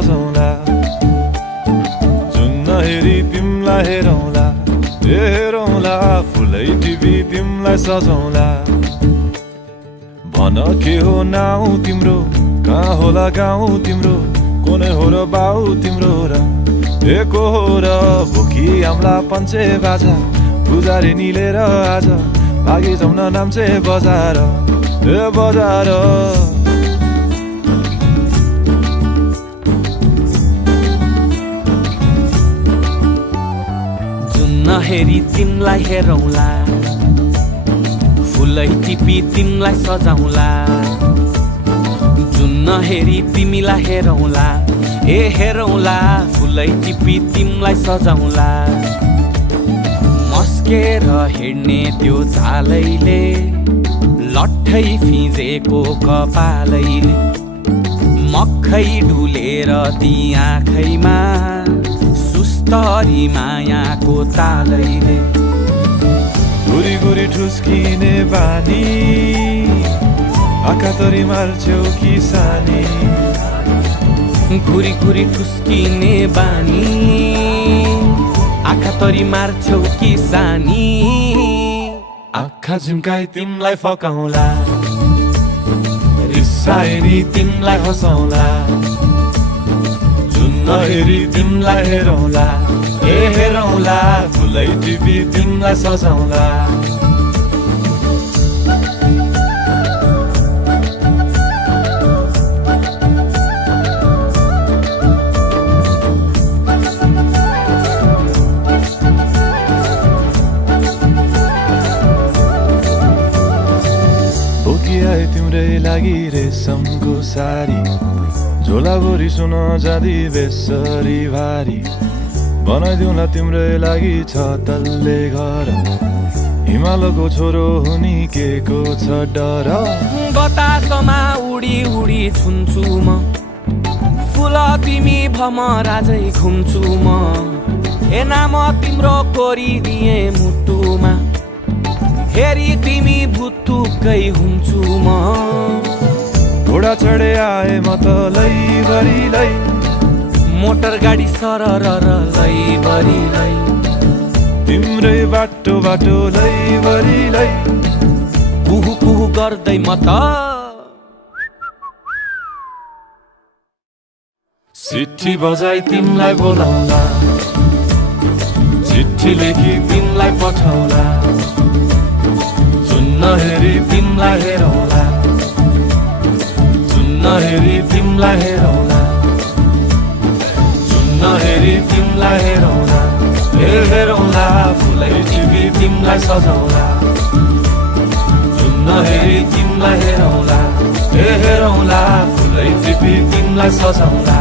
सजाउँला जुन नहेरी तिमलाई हेरौँला हेरौँला फुलै टिपी तिमलाई सजाउँला भन के हो नाउ तिम्रो कहाँ होला गाउँ तिम्रो कोने हो र बाउ तिम्रो र एको हो र भोकी हाम्ला पञ्चे बाजा पुजारी निलेर आज भागी जाउन नाम्चे बजार ए बजार जुन नहेरी तिमलाई हेरौँला फुलै टिपी तिमलाई सजाउँला जुन नहेरी तिमीलाई हेरौँला ए हेरौँला फुलै टिपी तिमलाई सजाउँला मस्केर हिँड्ने त्यो झालैले लट्ठै फिजेको कपालैले मक्खै डुलेर ती आँखैमा सुस्तरी मायाको तालैले गुरी गुरी ठुस्किने बानी आँखा तरी मार्छौ कि सानी घुरी घुरी ठुस्किने बानी आँखा तरी मार्छौ कि सानी आँखा झुम्काई तिमलाई फकाउँला रिसाएरी तिमलाई हँसाउँला जुन नहेरी तिमलाई हेरौँला ए हेरौँला फुलै टिपी तिमलाई सजाउँला आए तिम्रै लागि रेशमको सारी झोलाभरि सुन जाँदी बेसरी भारी बनाइदिउँला तिम्रै लागि छ तल्ले घर हिमालको छोरो हुनी के को छ डर बतासमा उडी उडी छुन्छु म फुल तिमी भमरा झै घुम्छु म ए नाम तिम्रो कोरिदिए मुटुमा हेरी तिमी भुत्तुकै हुन्छु म घोडा चढे आए म त लैभरि लै मोटर गाडी सरर लैभरि लै तिम्रै बाटो बाटो लैभरि लै कुहु कुहु गर्दै म त चिट्ठी बजाई तिमलाई बोलाउँला चिट्ठी लेखी तिमलाई पठाउँला जुन नहेरी तिमलाई हेरौँला जुन नहेरी तिमलाई हेरौँला जुन नहेरी तिमलाई हेरौँला ए हेरौँला फुलै टिपी तिमलाई सजाउँला जुन नहेरी तिमलाई हेरौँला ए हेरौँला फुलै टिपी तिमलाई सजाउँला